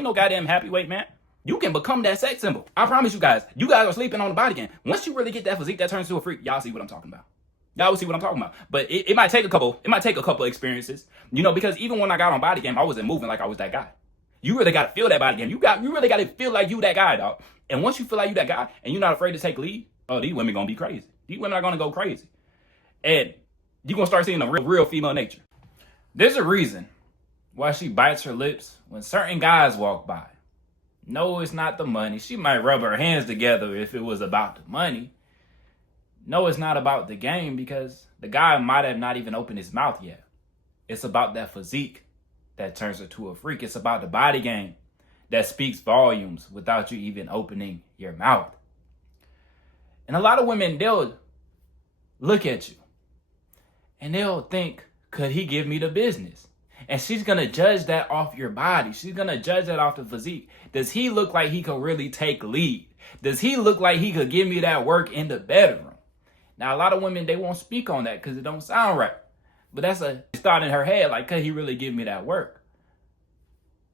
ain't no goddamn happy weight, man. You can become that sex symbol. I promise you guys are sleeping on the body game. Once you really get that physique that turns to a freak, y'all see what I'm talking about. Y'all will see what I'm talking about. But it might take a couple experiences, because even when I got on body game, I wasn't moving like I was that guy. You really got to feel that body game. You really got to feel like you that guy, dog. And once you feel like you that guy and you're not afraid to take lead, oh, these women going to be crazy. These women are going to go crazy. And you're going to start seeing the real female nature. There's a reason why she bites her lips when certain guys walk by. No, it's not the money. She might rub her hands together if it was about the money. No, it's not about the game because the guy might have not even opened his mouth yet. It's about that physique that turns her to a freak. It's about the body game that speaks volumes without you even opening your mouth. And a lot of women, they'll look at you and they'll think, could he give me the business? And she's going to judge that off your body. She's going to judge that off the physique. Does he look like he could really take lead? Does he look like he could give me that work in the bedroom? Now, a lot of women, they won't speak on that because it don't sound right. But that's a thought in her head, like, could he really give me that work?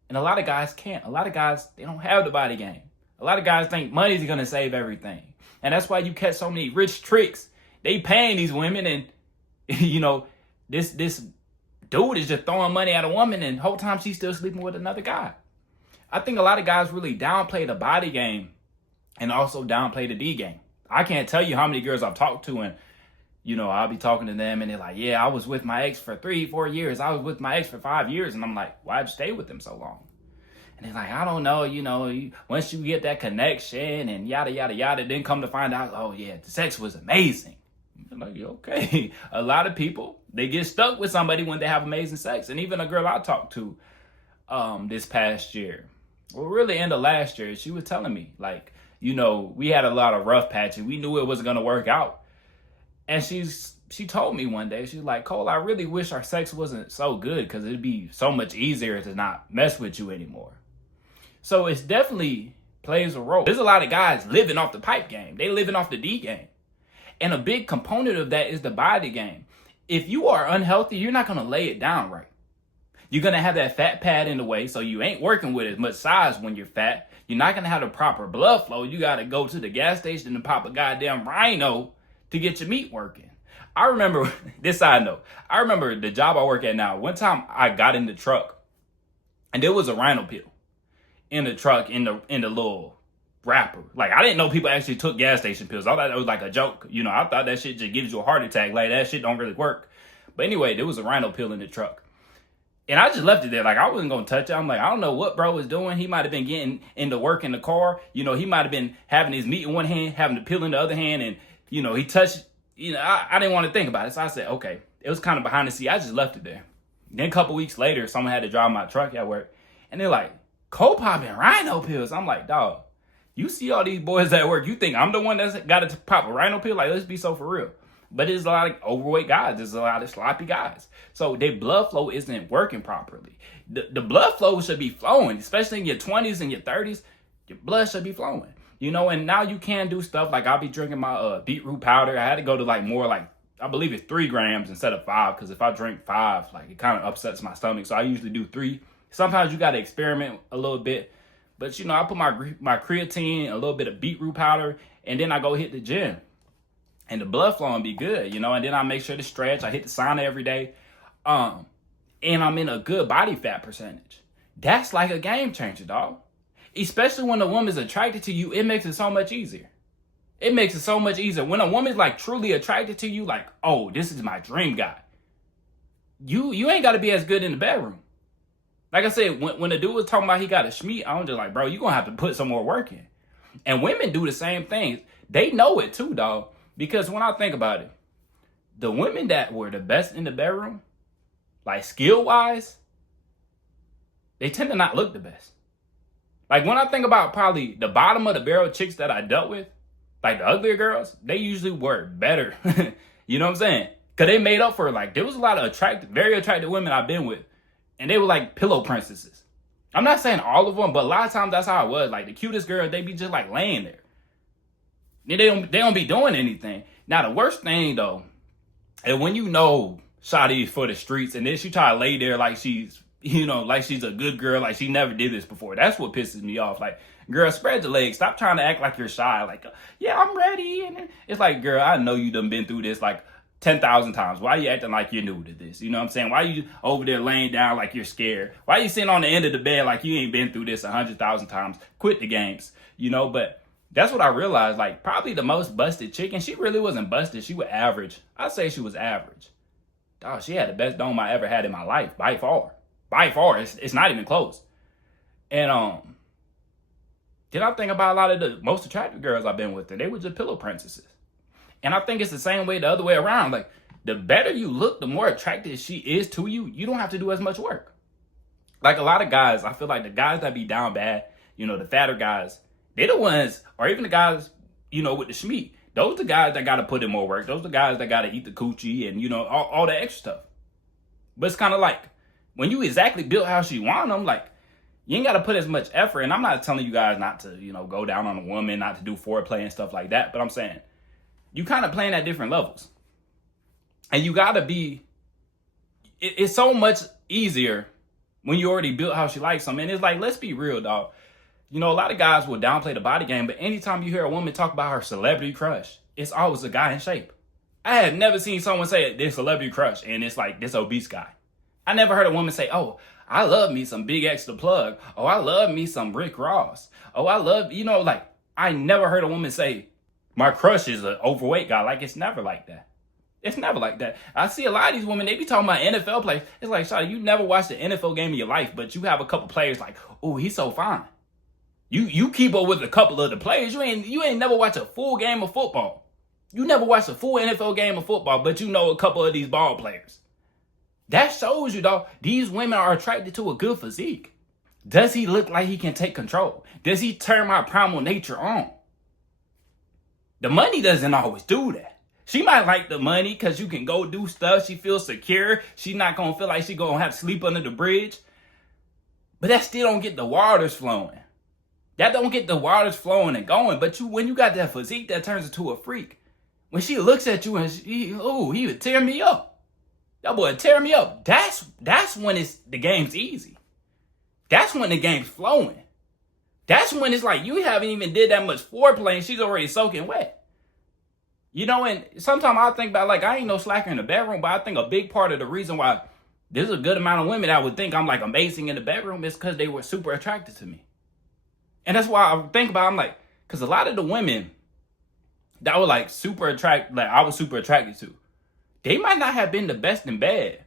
And a lot of guys can't. A lot of guys, they don't have the body game. A lot of guys think money's going to save everything. And that's why you catch so many rich tricks. They paying these women and, this dude is just throwing money at a woman and the whole time she's still sleeping with another guy. I think a lot of guys really downplay the body game and also downplay the D game. I can't tell you how many girls I've talked to and, I'll be talking to them and they're like, yeah, I was with my ex for 3-4 years. I was with my ex for 5 years. And I'm like, why'd you stay with them so long? And they're like, I don't know, once you get that connection and yada, yada, yada, then come to find out, oh yeah, the sex was amazing. I'm like, okay. A lot of people, they get stuck with somebody when they have amazing sex. And even a girl I talked to this past year, well, really end of last year, she was telling me, like, we had a lot of rough patches. We knew it wasn't going to work out. And she told me one day, she's like, Cole, I really wish our sex wasn't so good because it'd be so much easier to not mess with you anymore. So it's definitely plays a role. There's a lot of guys living off the pipe game. They living off the D game. And a big component of that is the body game. If you are unhealthy, you're not going to lay it down right. You're going to have that fat pad in the way, so you ain't working with as much size when you're fat. You're not going to have the proper blood flow. You got to go to the gas station and pop a goddamn rhino to get your meat working. I remember, this side note, I remember the job I work at now. One time I got in the truck and there was a rhino pill in the truck in the little wrapper. Like, I didn't know people actually took gas station pills. I thought that was like a joke. I thought that shit just gives you a heart attack. Like, that shit don't really work. But anyway, there was a rhino pill in the truck. And I just left it there. Like, I wasn't going to touch it. I'm like, I don't know what bro was doing. He might have been getting into work in the car. He might have been having his meat in one hand, having the pill in the other hand. And, he touched, I didn't want to think about it. So I said, okay. It was kind of behind the scene. I just left it there. Then a couple weeks later, someone had to drive my truck at work. And they're like, Cole popping rhino pills. I'm like, dog, you see all these boys at work. You think I'm the one that's got to pop a rhino pill? Like, let's be so for real. But there's a lot of overweight guys. There's a lot of sloppy guys. So their blood flow isn't working properly. The blood flow should be flowing, especially in your 20s and your 30s. Your blood should be flowing. And now you can do stuff like I'll be drinking my beetroot powder. I had to go to I believe it's 3 grams instead of 5. Because if I drink 5, it kind of upsets my stomach. So I usually do 3. Sometimes you got to experiment a little bit. But, I put my creatine, a little bit of beetroot powder, and then I go hit the gym. And the blood flow will be good, and then I make sure to stretch. I hit the sauna every day. And I'm in a good body fat percentage. That's like a game changer, dog. Especially when a woman's attracted to you, it makes it so much easier. It makes it so much easier. When a woman's truly attracted to you, oh, this is my dream guy. You ain't got to be as good in the bedroom. Like I said, when the dude was talking about he got a schmeat, I'm just like, bro, you're going to have to put some more work in. And women do the same things. They know it too, dog. Because when I think about it, the women that were the best in the bedroom, skill-wise, they tend to not look the best. When I think about probably the bottom of the barrel chicks that I dealt with, the uglier girls, they usually were better. You know what I'm saying? Because they made up for there was a lot of very attractive women I've been with, and they were pillow princesses. I'm not saying all of them, but a lot of times that's how it was. The cutest girls, they be just laying there. They don't be doing anything. Now, the worst thing, though, is when shawty for the streets, and then she try to lay there like she's like she's a good girl, like she never did this before. That's what pisses me off. Like, girl, spread your legs. Stop trying to act like you're shy. Like, yeah, I'm ready. And it's like, girl, I know you done been through this like 10,000 times. Why are you acting like you're new to this? You know what I'm saying? Why are you over there laying down like you're scared? Why are you sitting on the end of the bed like you ain't been through this 100,000 times? Quit the games, but that's what I realized. Like, probably the most busted chick, and she really wasn't busted. She was average. I'd say she was average. Dog, she had the best dome I ever had in my life, by far. By far. It's not even close. And then I think about a lot of the most attractive girls I've been with, and they were just pillow princesses. And I think it's the same way the other way around. Like, the better you look, the more attractive she is to you. You don't have to do as much work. Like, a lot of guys, I feel like the guys that be down bad, the fatter guys, they're the ones, or even the guys, with the schmeat. Those are the guys that got to put in more work. Those are the guys that got to eat the coochie and, all the extra stuff. But it's kind of like, when you exactly built how she want them, like, you ain't got to put as much effort. And I'm not telling you guys not to, go down on a woman, not to do foreplay and stuff like that. But I'm saying, you kind of playing at different levels. And you got to be, it's so much easier when you already built how she likes something. And it's like, let's be real, dog. A lot of guys will downplay the body game, but anytime you hear a woman talk about her celebrity crush, it's always a guy in shape. I have never seen someone say their celebrity crush and it's like this obese guy. I never heard a woman say, oh, I love me some Big X the Plug. Oh, I love me some Rick Ross. Oh, I love, I never heard a woman say, my crush is an overweight guy. Like, it's never like that. It's never like that. I see a lot of these women, they be talking about NFL players. It's like, Shawty, you never watched an NFL game in your life, but you have a couple players like, oh, he's so fine. You keep up with a couple of the players. You ain't never watched a full game of football. You never watched a full NFL game of football, but you know a couple of these ball players. That shows you, dog, these women are attracted to a good physique. Does he look like he can take control? Does he turn my primal nature on? The money doesn't always do that. She might like the money because you can go do stuff. She feels secure. She's not going to feel like she's going to have to sleep under the bridge. But that still don't get the waters flowing. That don't get the waters flowing and going. But when you got that physique that turns into a freak, when she looks at you and he would tear me up. That boy would tear me up. That's when the game's easy. That's when the game's flowing. That's when it's like you haven't even did that much foreplay and she's already soaking wet. And sometimes I think about, like, I ain't no slacker in the bedroom, but I think a big part of the reason why there's a good amount of women that would think I'm like amazing in the bedroom is because they were super attracted to me. And that's why I think about, I'm like, because a lot of the women that were like super attracted, like I was super attracted to, they might not have been the best in bed.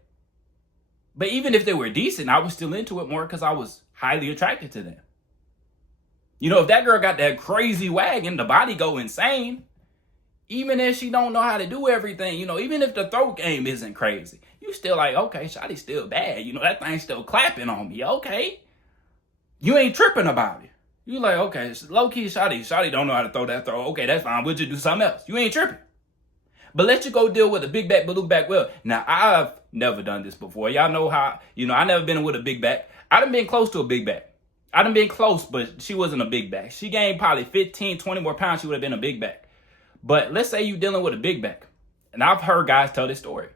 But even if they were decent, I was still into it more because I was highly attracted to them. If that girl got that crazy wagon, the body go insane. Even if she don't know how to do everything, even if the throat game isn't crazy, you still like, okay, Shawty's still bad. That thing's still clapping on me. Okay. You ain't tripping about it. You like, okay, low-key Shawty don't know how to throw that throw. Okay, that's fine. We'll just do something else. You ain't tripping. But let you go deal with a big back, blue back well. Now, I've never done this before. Y'all know how, I never been with a big back. I done been close to a big back. I done been close, but she wasn't a big back. She gained probably 15, 20 more pounds. She would have been a big back. But let's say you dealing with a big back. And I've heard guys tell this story.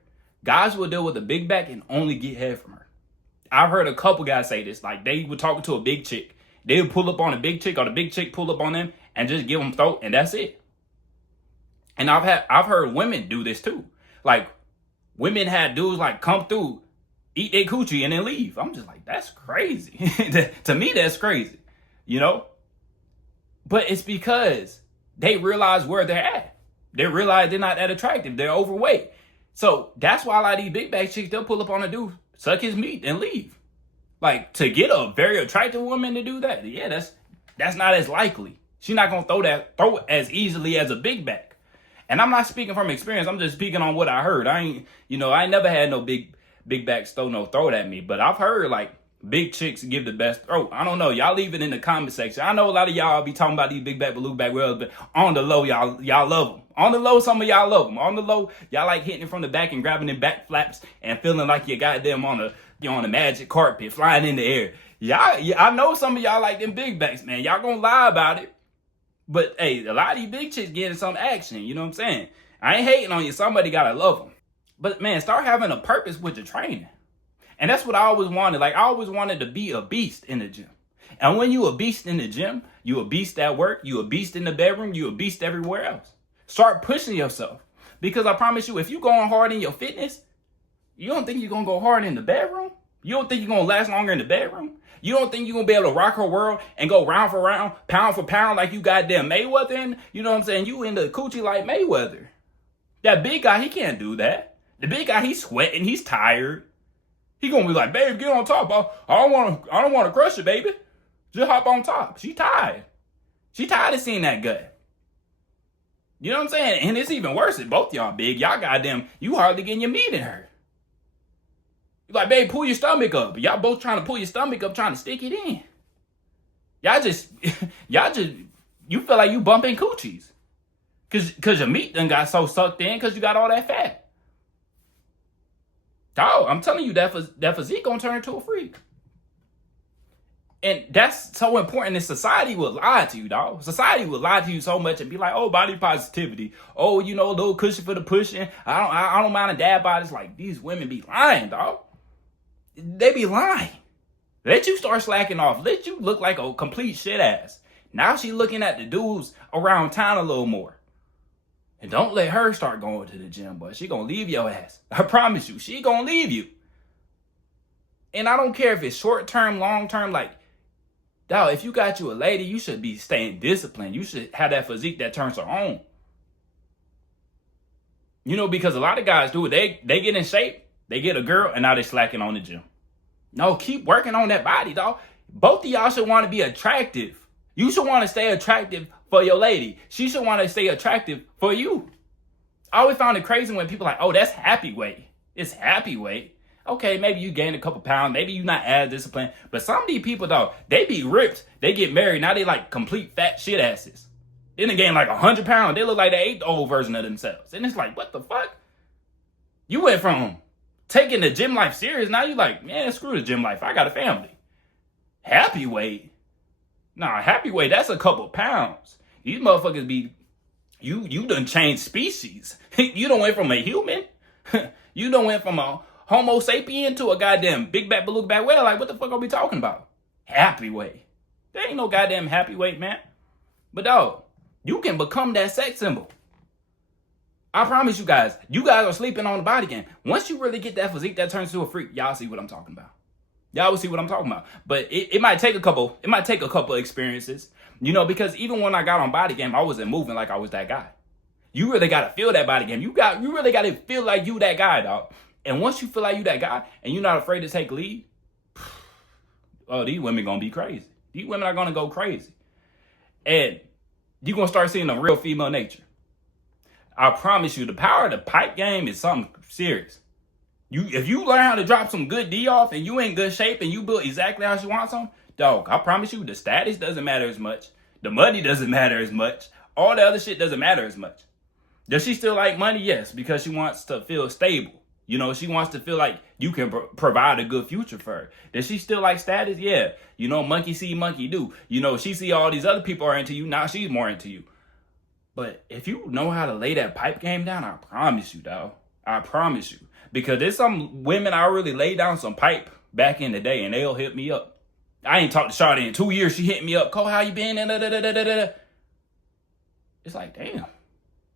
Guys will deal with a big back and only get head from her. I've heard a couple guys say this. Like, they were talking to a big chick. They would pull up on a big chick or the big chick pull up on them and just give them throat and that's it. And I've heard women do this too. Like, women had dudes like come through, eat their coochie and then leave. I'm just like, that's crazy. To me, that's crazy, But it's because they realize where they're at. They realize they're not that attractive. They're overweight. So that's why a lot of these big back chicks, they'll pull up on a dude, suck his meat and leave. Like, to get a very attractive woman to do that, yeah, that's not as likely. She's not going to throw as easily as a big back. And I'm not speaking from experience. I'm just speaking on what I heard. I ain't never had no big backs throw no throat at me. But I've heard, like, big chicks give the best throat. I don't know. Y'all leave it in the comment section. I know a lot of y'all be talking about these big back, blue back wells, but on the low, y'all love them. On the low, some of y'all love them. On the low, y'all like hitting it from the back and grabbing the back flaps and feeling like you got them on a magic carpet flying in the air. I know some of y'all like them big backs, man. Y'all gonna lie about it. But hey, a lot of these big chicks getting some action. You know what I'm saying? I ain't hating on you. Somebody gotta love them. But man, start having a purpose with your training. And that's what I always wanted. Like, I always wanted to be a beast in the gym. And when you a beast in the gym, you a beast at work, you a beast in the bedroom, you a beast everywhere else. Start pushing yourself. Because I promise you, if you going hard in your fitness, you don't think you're going to go hard in the bedroom? You don't think you're going to last longer in the bedroom? You don't think you're going to be able to rock her world and go round for round, pound for pound like you goddamn Mayweather in? You know what I'm saying? You in the coochie like Mayweather. That big guy, he can't do that. The big guy, he's sweating, he's tired. He going to be like, babe, get on top. I don't want to crush it, baby. Just hop on top. She tired. She tired of seeing that gut. You know what I'm saying? And it's even worse if both y'all big. Y'all goddamn, you hardly getting your meat in her. You like, babe, pull your stomach up. Y'all both trying to pull your stomach up, trying to stick it in. Y'all just, you feel like you bumping coochies. Cause your meat done got so sucked in because you got all that fat. Dog, I'm telling you, that physique gonna turn into a freak. And that's so important. And society will lie to you, dog. Society will lie to you so much and be like, oh, body positivity. Oh, you know, a little cushion for the pushing. I don't mind a dad bod. It's like, these women be lying, dog. They be lying. Let you start slacking off. Let you look like a complete shit ass. Now she looking at the dudes around town a little more. And don't let her start going to the gym, but she gonna leave your ass. I promise you, she gonna leave you. And I don't care if it's short term, long term, like, dog, if you got you a lady, you should be staying disciplined. You should have that physique that turns her on. You know, because a lot of guys do it. They get in shape, they get a girl, and now they slacking on the gym. No, keep working on that body, dog. Both of y'all should want to be attractive. You should want to stay attractive for your lady. She should want to stay attractive for you. I always found it crazy when people are like, oh, that's happy weight. It's happy weight. Okay, maybe you gained a couple pounds. Maybe you're not as disciplined. But some of these people, though, they be ripped. They get married. Now they like complete fat shit asses. Then they gain like 100 pounds. They look like they ate the old version of themselves. And it's like, what the fuck? You went from taking the gym life serious. Now you like, man, screw the gym life. I got a family. Happy weight? Nah, happy weight, that's a couple pounds. These motherfuckers be, you done changed species. You done went from a human. You done went from a Homo sapien to a goddamn big back beluga back whale. Like, what the fuck are we talking about? Happy weight. There ain't no goddamn happy weight, man. But dog, you can become that sex symbol. I promise you guys are sleeping on the body game. Once you really get that physique that turns into a freak, y'all see what I'm talking about. Y'all will see what I'm talking about. But it might take a couple experiences, you know, because even when I got on body game, I wasn't moving like I was that guy. You really got to feel that body game. You really got to feel like you that guy, dog. And once you feel like you that guy and you're not afraid to take lead, oh, these women going to be crazy. These women are going to go crazy. And you're going to start seeing a real female nature. I promise you, the power of the pipe game is something serious. If you learn how to drop some good D off and you in good shape and you build exactly how she wants them, dog, I promise you, the status doesn't matter as much. The money doesn't matter as much. All the other shit doesn't matter as much. Does she still like money? Yes, because she wants to feel stable. You know, she wants to feel like you can provide a good future for her. Does she still like status? Yeah. You know, monkey see, monkey do. You know, she see all these other people are into you. Now she's more into you. But if you know how to lay that pipe game down, I promise you, dog. I promise you. Because there's some women I really laid down some pipe back in the day and they'll hit me up. I ain't talked to Shawty in 2 years. She hit me up. Cole, how you been? It's like, damn.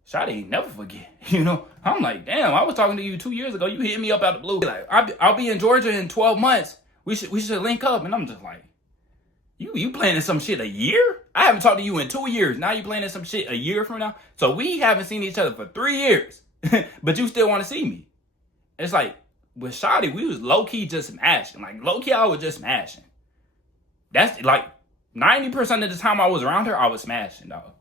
Shawty ain't never forget. You know, I'm like, damn, I was talking to you 2 years ago. You hit me up out of the blue. Like, I'll be in Georgia in 12 months. We should link up. And I'm just like, you planning some shit a year? I haven't talked to you in 2 years. Now you planning some shit a year from now? So we haven't seen each other for 3 years. But you still want to see me. It's like, with Shawty, we was low-key just smashing. Like, low-key, I was just smashing. That's, like, 90% of the time I was around her, I was smashing, dog.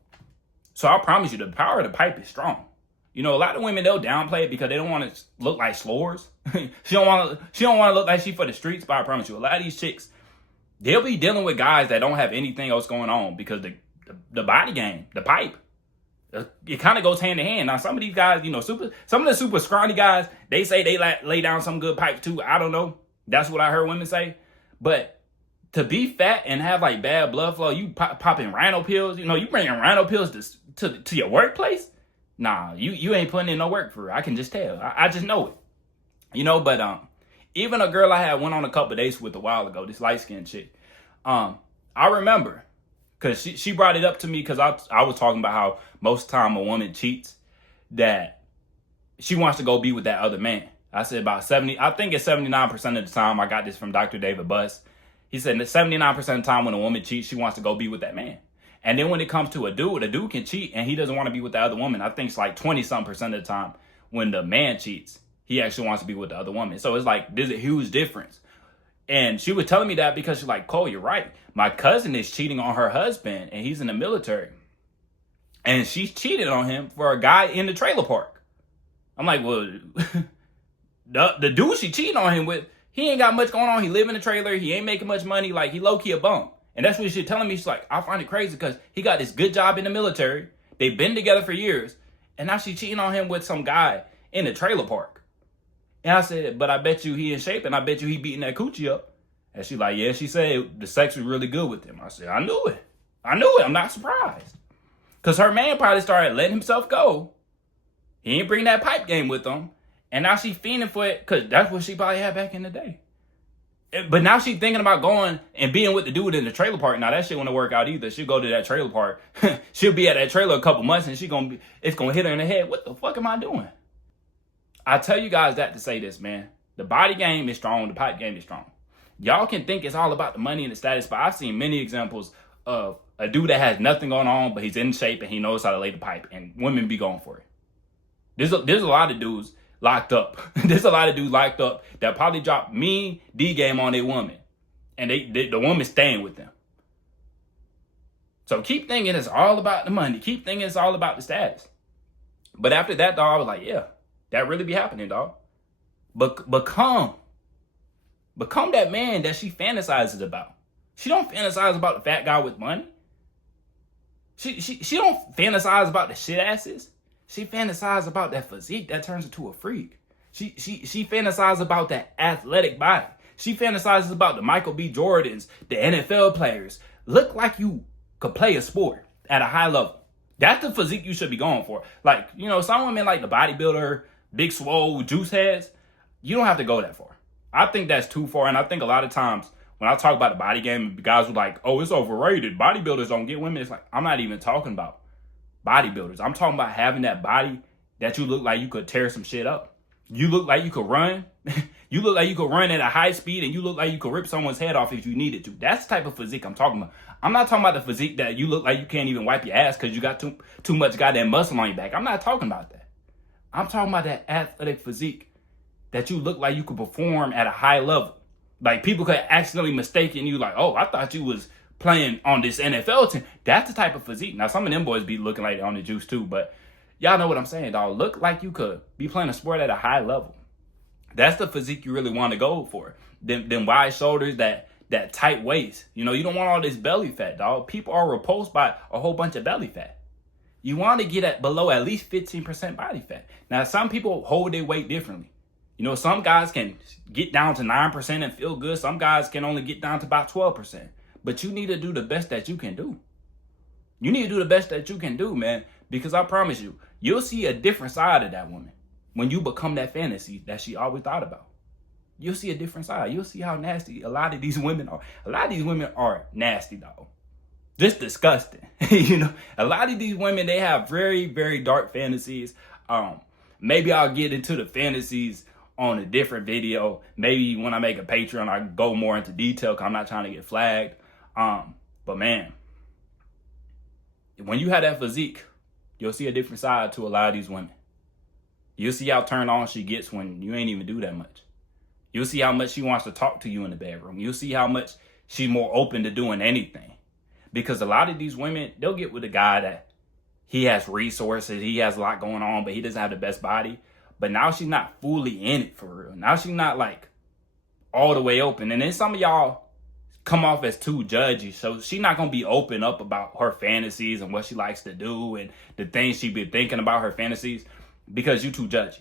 So I promise you, the power of the pipe is strong. You know, a lot of women, they'll downplay it because they don't want to look like slores. She don't want to look like she for the streets, but I promise you, a lot of these chicks, they'll be dealing with guys that don't have anything else going on because the body game, the pipe, it kind of goes hand in hand. Now, some of these guys, you know, some of the super scrawny guys, they say they lay down some good pipes too. I don't know. That's what I heard women say. But to be fat and have like bad blood flow, you popping rhino pills, you know, you bringing rhino pills to your workplace. Nah, you ain't putting in no work for her. I can just tell. I just know it. You know, but Even a girl I had went on a couple of dates with a while ago, this light-skinned chick. I remember, because she brought it up to me because I was talking about how most of the time a woman cheats, that she wants to go be with that other man. I said about 70, I think it's 79% of the time. I got this from Dr. David Buss. He said that 79% of the time when a woman cheats, she wants to go be with that man. And then when it comes to a dude can cheat and he doesn't want to be with the other woman. I think it's like 20-some% of the time when the man cheats, he actually wants to be with the other woman. So it's like, there's a huge difference. And she was telling me that because she's like, Cole, you're right. My cousin is cheating on her husband and he's in the military. And she's cheated on him for a guy in the trailer park. I'm like, well, the dude she cheating on him with, he ain't got much going on. He live in a trailer. He ain't making much money. Like, he low-key a bum. And that's what she's telling me. She's like, I find it crazy because he got this good job in the military. They've been together for years. And now she's cheating on him with some guy in the trailer park. And I said, but I bet you he in shape and I bet you he beating that coochie up. And she's like, yeah, she said the sex was really good with him. I said, I knew it. I'm not surprised. Because her man probably started letting himself go. He ain't bring that pipe game with him. And now she fiending for it because that's what she probably had back in the day. But now she's thinking about going and being with the dude in the trailer park. Now that shit won't work out either. She'll go to that trailer park. She'll be at that trailer a couple months and it's gonna hit her in the head. What the fuck am I doing? I tell you guys that to say this, man. The body game is strong. The pipe game is strong. Y'all can think it's all about the money and the status, but I've seen many examples of a dude that has nothing going on, but he's in shape and he knows how to lay the pipe, and women be going for it. There's a lot of dudes locked up. There's a lot of dudes locked up that probably drop mean D game on their woman, and the woman's staying with them. So keep thinking it's all about the money. Keep thinking it's all about the status. But after that, dog, I was like, yeah, that really be happening, dog. But become that man that she fantasizes about. She don't fantasize about the fat guy with money. She don't fantasize about the shit asses. She fantasizes about that physique that turns into a freak. She fantasizes about that athletic body. She fantasizes about the Michael B. Jordans, the NFL players. Look like you could play a sport at a high level. That's the physique you should be going for. Like, you know, some women like the bodybuilder, big swole, juice heads. You don't have to go that far. I think that's too far. And I think a lot of times when I talk about the body game, guys were like, oh, it's overrated. Bodybuilders don't get women. It's like, I'm not even talking about bodybuilders. I'm talking about having that body that you look like you could tear some shit up. You look like you could run. You look like you could run at a high speed, and you look like you could rip someone's head off if you needed to. That's the type of physique I'm talking about. I'm not talking about the physique that you look like you can't even wipe your ass because you got too much goddamn muscle on your back. I'm not talking about that. I'm talking about that athletic physique that you look like you could perform at a high level. Like, people could accidentally mistaken you like, oh, I thought you was playing on this NFL team. That's the type of physique. Now, some of them boys be looking like they're on the juice too, but y'all know what I'm saying, dog. Look like you could be playing a sport at a high level. That's the physique you really want to go for. Them wide shoulders, that tight waist. You know, you don't want all this belly fat, dog. People are repulsed by a whole bunch of belly fat. You want to get at below at least 15% body fat. Now, some people hold their weight differently. You know, some guys can get down to 9% and feel good. Some guys can only get down to about 12%. But you need to do the best that you can do. You need to do the best that you can do, man. Because I promise you, you'll see a different side of that woman when you become that fantasy that she always thought about. You'll see a different side. You'll see how nasty a lot of these women are. A lot of these women are nasty, dog. Just disgusting. You know, a lot of these women, they have very, very dark fantasies. Maybe I'll get into the fantasies on a different video. Maybe when I make a Patreon, I go more into detail because I'm not trying to get flagged. But man, when you have that physique, you'll see a different side to a lot of these women. You'll see how turned on she gets when you ain't even do that much. You'll see how much she wants to talk to you in the bedroom. You'll see how much she's more open to doing anything. Because a lot of these women, they'll get with a guy that he has resources, he has a lot going on, but he doesn't have the best body. But now she's not fully in it for real. Now she's not like all the way open. And then some of y'all come off as too judgy. So she's not going to be open up about her fantasies and what she likes to do and the things she be thinking about her fantasies because you too judgy.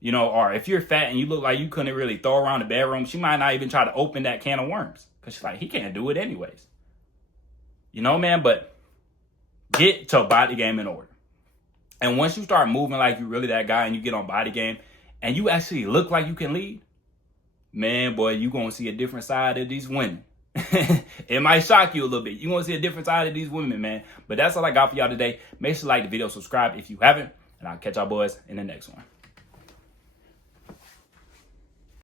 You know, or if you're fat and you look like you couldn't really throw around the bedroom, she might not even try to open that can of worms because she's like, he can't do it anyways. You know, man, but get your body game in order. And once you start moving like you really that guy and you get on body game and you actually look like you can lead, man, boy, you gonna see a different side of these women. It might shock you a little bit. You're gonna see a different side of these women, man. But that's all I got for y'all today. Make sure to like the video, subscribe if you haven't, and I'll catch y'all boys in the next one.